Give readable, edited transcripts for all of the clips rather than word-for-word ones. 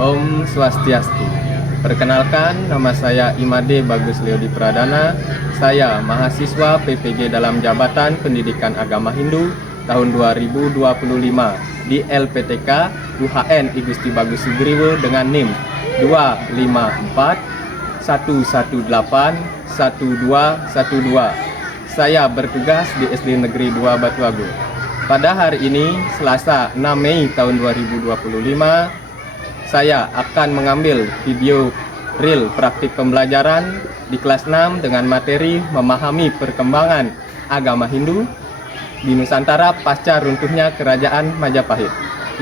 Om Swastiastu. Perkenalkan, nama saya Imade Bagus Leodi Pradana. Saya mahasiswa PPG dalam Jabatan Pendidikan Agama Hindu tahun 2025 di LPTK UHN I Gusti Bagus Sugriwo dengan NIM 254 118 1212. Saya bertugas di SD Negeri 2 Batuago. Pada hari ini, Selasa 6 Mei tahun 2025, saya akan mengambil video real praktik pembelajaran di kelas 6 dengan materi memahami perkembangan agama Hindu di Nusantara pasca runtuhnya Kerajaan Majapahit.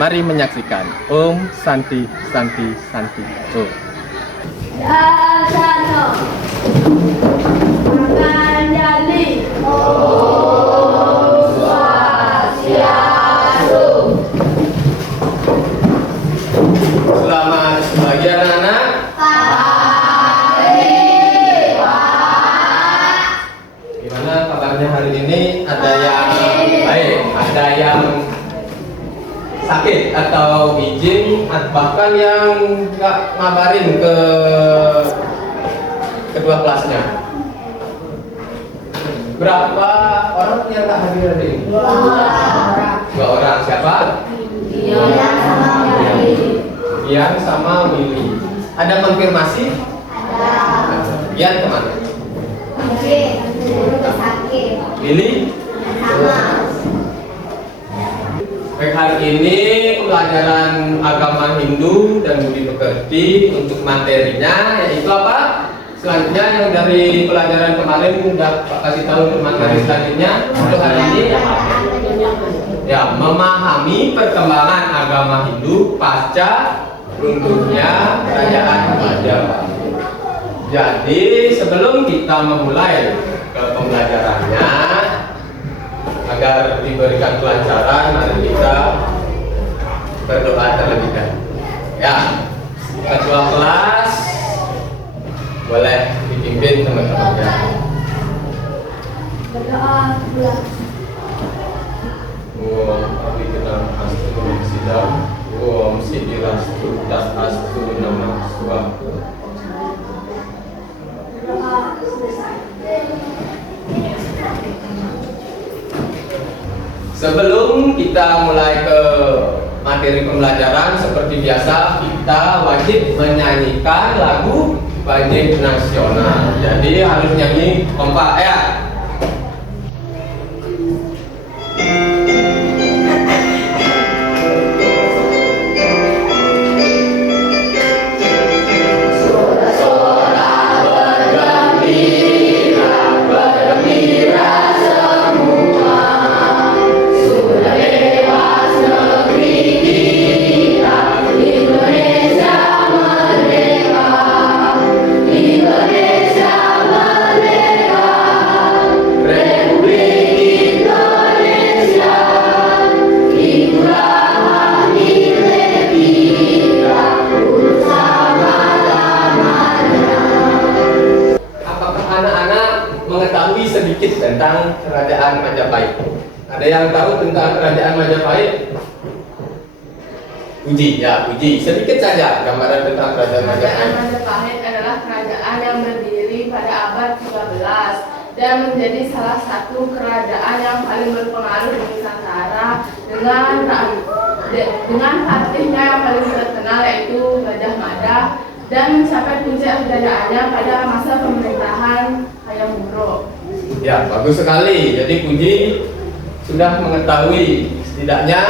Mari menyaksikan. Om Santi Santi Santi. Om. Dasano akan jadi Selamat pagi anak-anak. Gimana kabarnya hari ini? Ada yang baik, ada yang sakit atau izin, bahkan yang nggak ngabarin ke kedua kelasnya. Berapa orang yang tak hadir hari ini? Dua orang. Siapa? Ian sama Willy. Ada konfirmasi? Ada. Ian kemana? Willy? Baik, hari ini pelajaran agama Hindu dan budi pekerti untuk materinya yaitu apa? Selanjutnya yang dari pelajaran kemarin udah Pak kasih tahu untuk materi selanjutnya untuk hari ini ya, memahami perkembangan agama Hindu pasca runtuhnya Kerajaan Majapahit. Jadi sebelum kita memulai ke pembelajarannya, agar diberikan kelancaran, mari kita berdoa terlebih dahulu. Ya, ketua kelas boleh dipimpin teman-teman. berdoa bulan. Om Abhidhamma Astu Sidam, Om Sidirastu Das Astu Nama Swaha. Berdoa selesai. Sebelum kita mulai ke materi pembelajaran, seperti biasa kita wajib menyanyikan lagu wajib nasional. Jadi harus nyanyi kompak ya. Sedikit tentang Kerajaan Majapahit. Ada yang tahu tentang Kerajaan Majapahit? Uji, ya, uji. Sedikit saja gambaran tentang Kerajaan Majapahit. Kerajaan Majapahit adalah kerajaan yang berdiri pada abad 13 dan menjadi salah satu kerajaan yang paling berpengaruh di Nusantara dengan patihnya yang paling terkenal yaitu Gajah Mada dan mencapai puncak kerajaannya pada masa pemerintahan Hayam Wuruk. Ya, bagus sekali. Jadi Puji sudah mengetahui setidaknya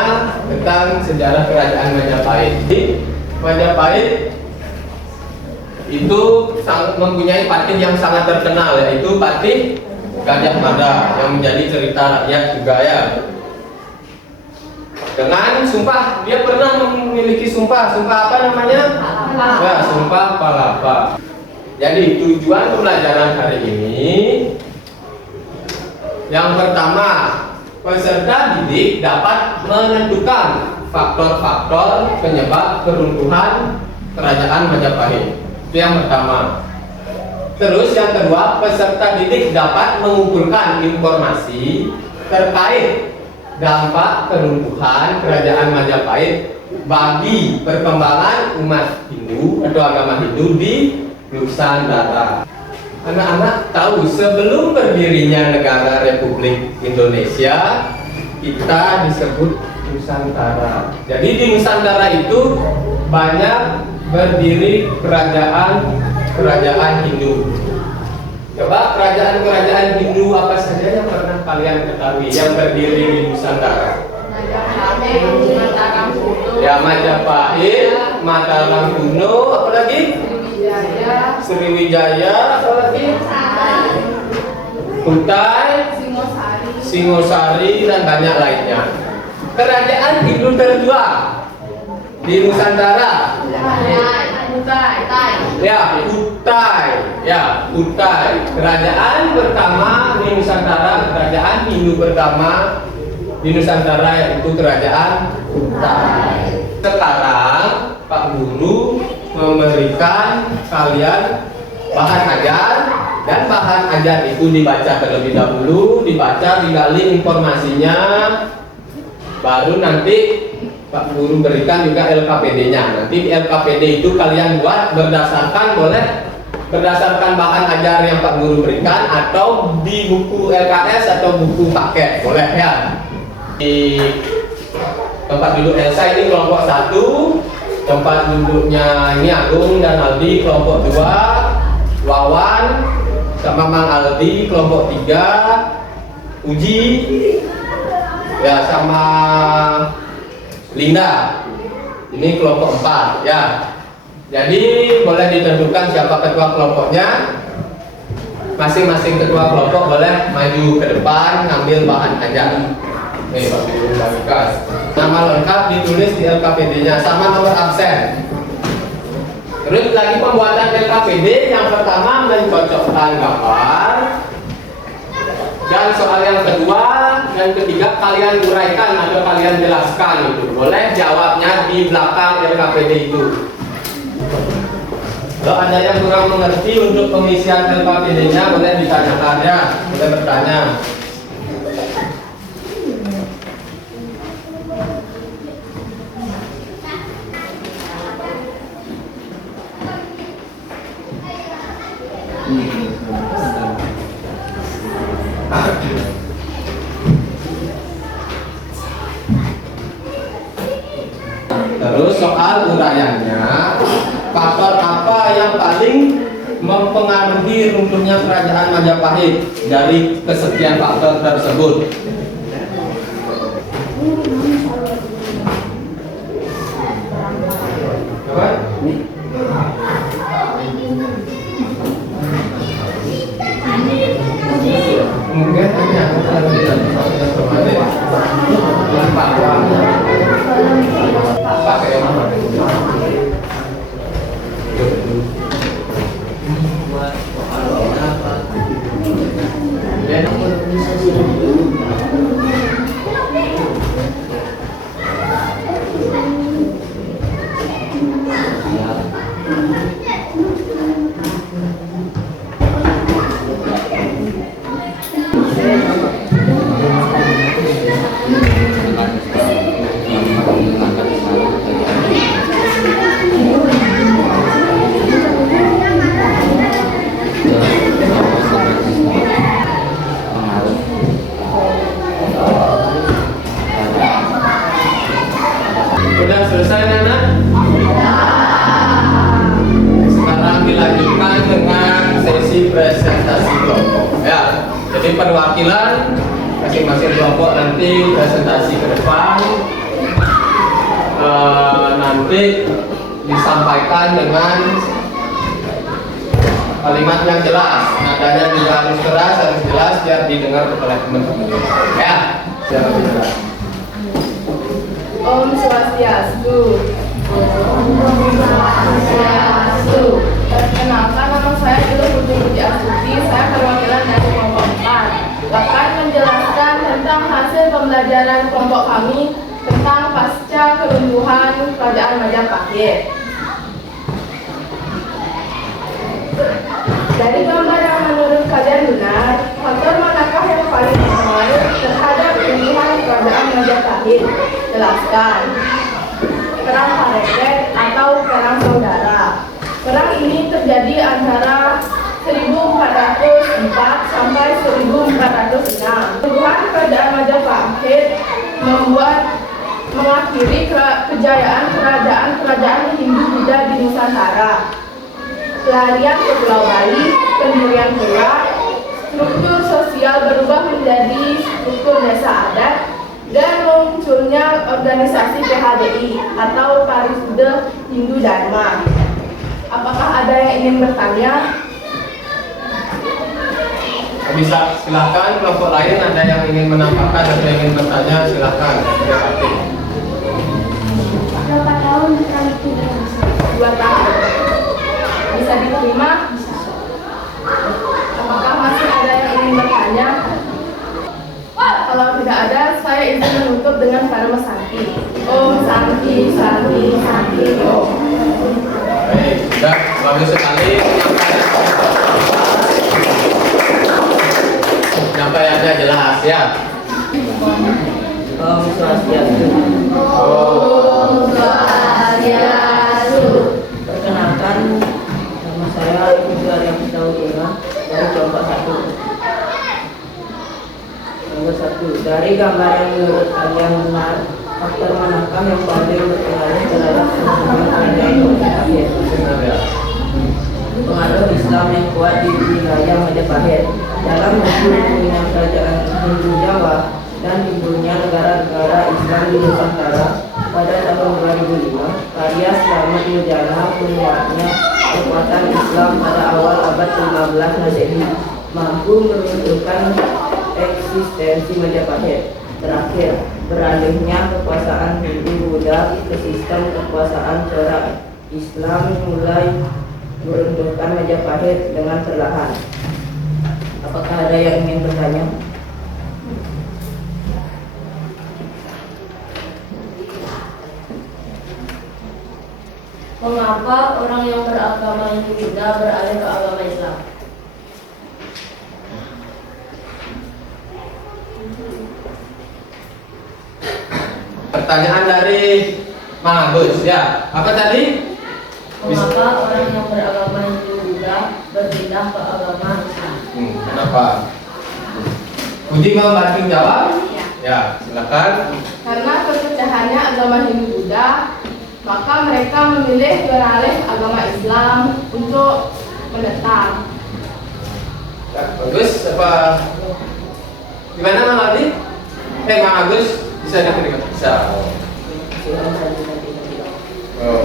tentang sejarah Kerajaan Majapahit. Majapahit itu mempunyai patih yang sangat terkenal, yaitu patih Gajah Mada yang menjadi cerita rakyat juga ya. Dengan sumpah, dia pernah memiliki sumpah apa namanya? Ya, Sumpah Palapa. Jadi tujuan pembelajaran hari ini yang pertama, peserta didik dapat menentukan faktor-faktor penyebab keruntuhan Kerajaan Majapahit. Itu yang pertama. Terus yang kedua, peserta didik dapat mengumpulkan informasi terkait dampak keruntuhan Kerajaan Majapahit bagi perkembangan umat Hindu atau agama Hindu di Nusantara. Anak-anak tahu sebelum berdirinya negara Republik Indonesia kita disebut Nusantara. Jadi di Nusantara itu banyak berdiri kerajaan Hindu. Coba kerajaan Hindu apa saja yang pernah kalian ketahui yang berdiri di Nusantara? Majapahit, Mataram kuno. Ya, Majapahit, Mataram kuno, apa lagi? Sriwijaya, Sriwijaya, apa lagi? Kutai, Singosari, Singosari, dan banyak lainnya. Kerajaan Hindu tertua di Nusantara. Kutai. Ya, Kutai. Kerajaan pertama di Nusantara, kerajaan Hindu pertama di Nusantara yaitu kerajaan Kutai. Sekarang Pak Guru memberikan kalian bahan ajar, dan bahan ajar itu dibaca terlebih dahulu, digali informasinya, baru nanti Pak Guru berikan juga LKPD-nya. Nanti di LKPD itu kalian buat berdasarkan bahan ajar yang Pak Guru berikan, atau di buku LKS atau buku paket, boleh ya. Di tempat duduk Elsa ini kelompok 1, tempat duduknya ini Agung dan Aldi kelompok 2, Wawan sama Mang Aldi kelompok 3, Uji ya sama Linda ini kelompok 4 ya. Jadi boleh ditentukan siapa ketua kelompoknya. Masing-masing ketua kelompok boleh maju ke depan ngambil bahan ajar. Nih Pak Guru bagikan. Nama lengkap ditulis di LKPD-nya sama nomor absen. Terus lagi pembuatan LKPD yang pertama mencocokkan gambar. Dan soal yang kedua dan ketiga kalian uraikan atau kalian jelaskan itu. Boleh jawabnya di belakang LKPD itu. Kalau ada yang kurang mengerti untuk pengisian LKPD-nya boleh ditanyakan ya, boleh bertanya. Terus soal uraiannya, faktor apa yang paling mempengaruhi runtuhnya kerajaan Majapahit dari kesekian faktor tersebut? Coba. Mungkin hanya pakai yang mana? Sudah selesai Nana? Sekarang dilanjutkan dengan sesi presentasi kelompok ya. Jadi perwakilan masing-masing kelompok nanti presentasi ke depan, nanti disampaikan dengan kalimat yang jelas, nadanya juga harus keras, harus jelas biar didengar oleh teman-teman ya, biar lebih jelas. Om Swastiastu. Perkenalkan, nama saya Dulu Putri Puji Astuti. Saya perwakilan dari kelompok 4. Akan menjelaskan tentang hasil pembelajaran kelompok kami tentang pasca keruntuhan Kerajaan Majapahit. Dari gambar yang menurut kalian benar, faktor manakah yang paling berpengaruh terhadap keruntuhan Kerajaan Majapahit? Jelaskan. Perang Parekrek atau Perang Saudara. Perang ini terjadi antara 1404 sampai 1406. Kerusuhan kerajaan Majapahit mengakhiri kejayaan kerajaan Hindu Buddha di Nusantara. Pelarian ke Pulau Bali, pendirian pura, struktur sosial berubah menjadi struktur desa adat, dan munculnya organisasi PHDI atau Parisude Hindu Dharma. Apakah ada yang ingin bertanya? Bisa, silakan. Kelompok lain ada yang ingin menambahkan atau yang ingin bertanya, silakan. Berapa tahun kami tidak masuk? 2 tahun. Bisa diterima? Apakah masih ada yang ingin bertanya? Kalau tidak ada, saya izin menutup dengan Parama Santi. Om Santi, Santi, Santi, Om. Baik, sudah bagus sekali penyampaiannya jelas ya. Om Swastiastu. Oh, Perkenalkan, nama saya Ibu Arya Pitawira dari kelompok 1. Nomor 1. Dari gambar yang menurut kalian benar, faktor manakah yang paling berpengaruh terhadap hubungan kerajaan Majapahit? benar ya. Pengaruh Islam yang kuat di wilayah Majapahit dalam menurunnya kerajaan Hindu Jawa dan timbulnya negara-negara Islam di Nusantara pada tahun 2005. Karya Slamet Nurjana menguatnya kekuatan Islam pada awal abad 15 Masehi mampu meruntuhkan eksistensi Majapahit. Terakhir, beralihnya kekuasaan Hindu Buddha ke sistem kekuasaan corak Islam mulai meruntuhkan Majapahit dengan perlahan. Apakah ada yang ingin bertanya? Mengapa orang yang beragama Hindu Buddha beralih ke agama Islam? Pertanyaan dari Mang Agus ya. Apa tadi? Mengapa orang yang beragama Hindu Buddha berpindah ke agama Islam? Kenapa? Budi mau bantu jawab? Ya, silakan. Karena perpecahannya agama Hindu Buddha, maka mereka memilih beralih agama Islam untuk menetap. Ya, bagus. Apa? Gimana Mang Aldi? Mang Agus bisa diterima? Bisa. Silakan saja nanti. Oh.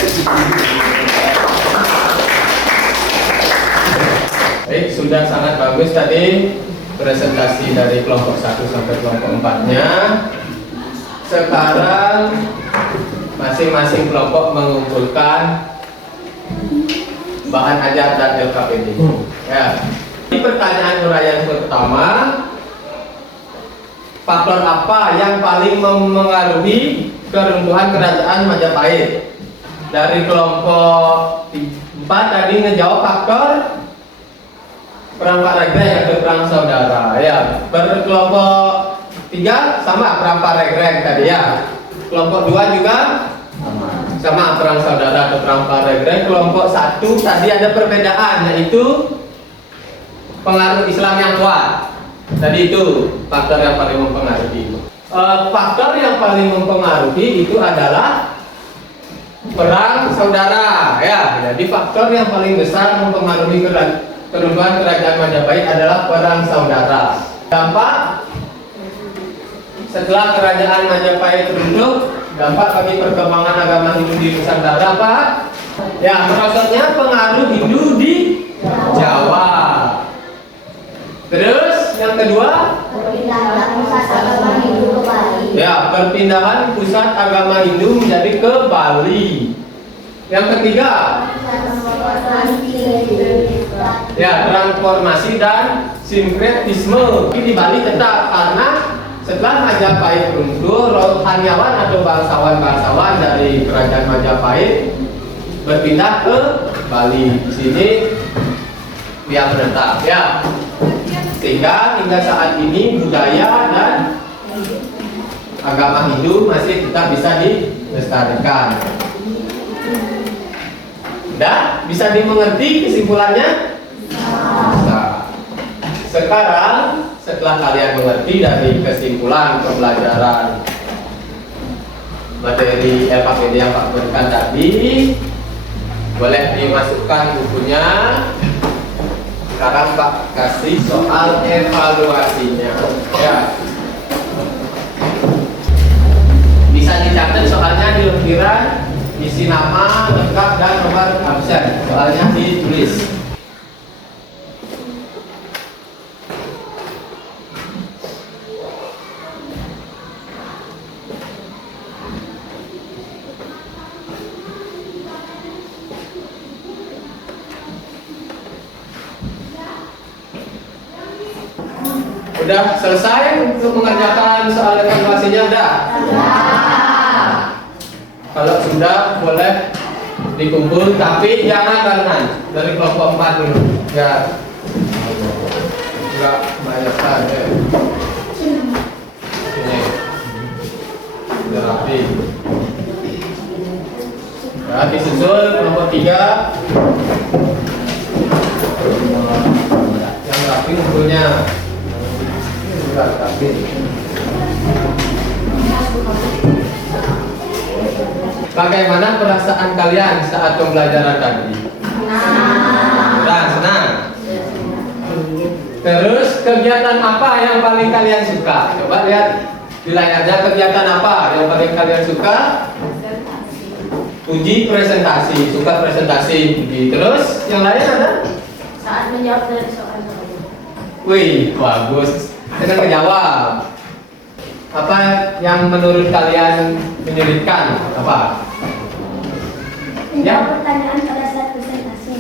Baik, sudah sangat bagus tadi presentasi dari kelompok 1 sampai kelompok 4-nya. Sekarang masing-masing kelompok mengumpulkan bahan ajar dan LKPD. Ya. Di pertanyaan uraian pertama, faktor apa yang paling memengaruhi keruntuhan kerajaan Majapahit? Dari kelompok 4 tadi ngejawab faktor perang Parekrek atau perang saudara ya. Berkelompok 3 sama perang Parekrek tadi ya. Kelompok 2 juga sama perang saudara atau perang Parekrek. Kelompok 1 tadi ada perbedaan, yaitu pengaruh Islam yang kuat. Tadi itu faktor yang paling mempengaruhi. Faktor yang paling mempengaruhi itu adalah perang saudara ya. Jadi faktor yang paling besar mempengaruhi keruntuhan kerajaan Majapahit adalah perang saudara. Dampak setelah kerajaan Majapahit runtuh, dampak bagi perkembangan agama Hindu di Nusantara apa? Ya, merosotnya pengaruh Hindu di Jawa. Terus yang kedua, Perpindahan pusat agama Hindu ke Bali. ya, perpindahan pusat agama Hindu menjadi ke Bali. Yang ketiga, ya, transformasi dan sinkretisme. Ini di Bali tetap karena setelah Majapahit runtuh, rohaniawan atau bangsawan-bangsawan dari kerajaan Majapahit berpindah ke Bali. Di sini dia menetap ya. Sehingga hingga saat ini budaya dan agama Hindu masih tetap bisa dilestarikan. Udah? Bisa dimengerti kesimpulannya? Nah, sekarang setelah kalian mengerti dari kesimpulan pembelajaran materi LKPD yang Pak berikan tadi, boleh dimasukkan bukunya. Sekarang Pak kasih soal evaluasinya. Ya. Bisa dicatat soalnya di lembaran, isi nama lengkap dan nomor absen. Soalnya ditulis. Udah selesai untuk mengerjakan soal evaluasinya? Udah? Kalau sudah boleh dikumpul, tapi jangan barengan, dari kelompok 4 dulu. Ya, enggak banyak saja. Ini udah rapi. Ya, disusul kelompok 3. Yang rapi kumpulnya. Bagaimana perasaan kalian saat pembelajaran tadi? Senang. Terus kegiatan apa yang paling kalian suka? Coba lihat di layarnya, kegiatan apa yang paling kalian suka? Uji presentasi, suka presentasi. Terus yang lain ada? Saat menjawab dari soal. Wih, bagus. Kita menjawab. Apa yang menurut kalian menyulitkan? Apa? Menjawab pertanyaan pada saat presentasi.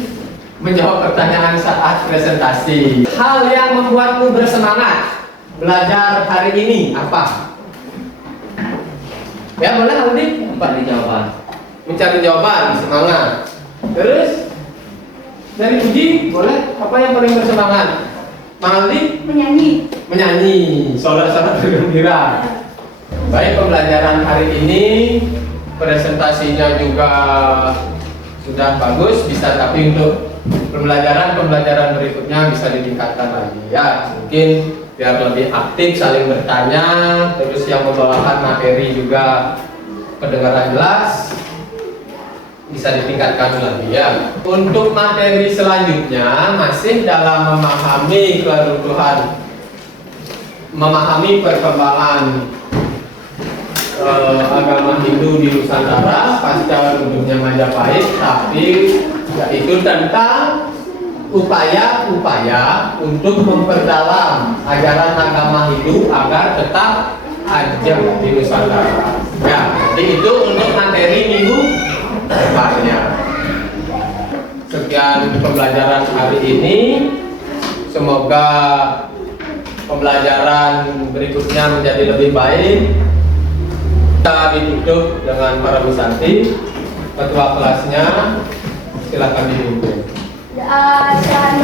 Menjawab pertanyaan saat presentasi. Hal yang membuatmu bersemangat belajar hari ini apa? Ya boleh Aldi. Mencari jawaban. Mencari jawaban, semangat. Terus dari uji boleh. Apa yang paling bersemangat? Aldi? Menyanyi, sorak-sorak bergembira. Baik, pembelajaran hari ini presentasinya juga sudah bagus, bisa, tapi untuk pembelajaran berikutnya bisa ditingkatkan lagi ya. Mungkin biar lebih aktif, saling bertanya, terus yang membawakan materi juga kedengaran jelas, bisa ditingkatkan lagi ya. Untuk materi selanjutnya masih dalam memahami kerutuhan, memahami perkembangan agama Hindu di Nusantara pasca runtuhnya Majapahit, tapi yaitu tentang upaya-upaya untuk memperdalam ajaran agama Hindu agar tetap ada di Nusantara. Ya, jadi itu untuk materi minggu depannya. Sekian pembelajaran hari ini. Semoga pembelajaran berikutnya menjadi lebih baik. Kita ditutup dengan para Santi, ketua kelasnya, silakan dipimpin. Dasar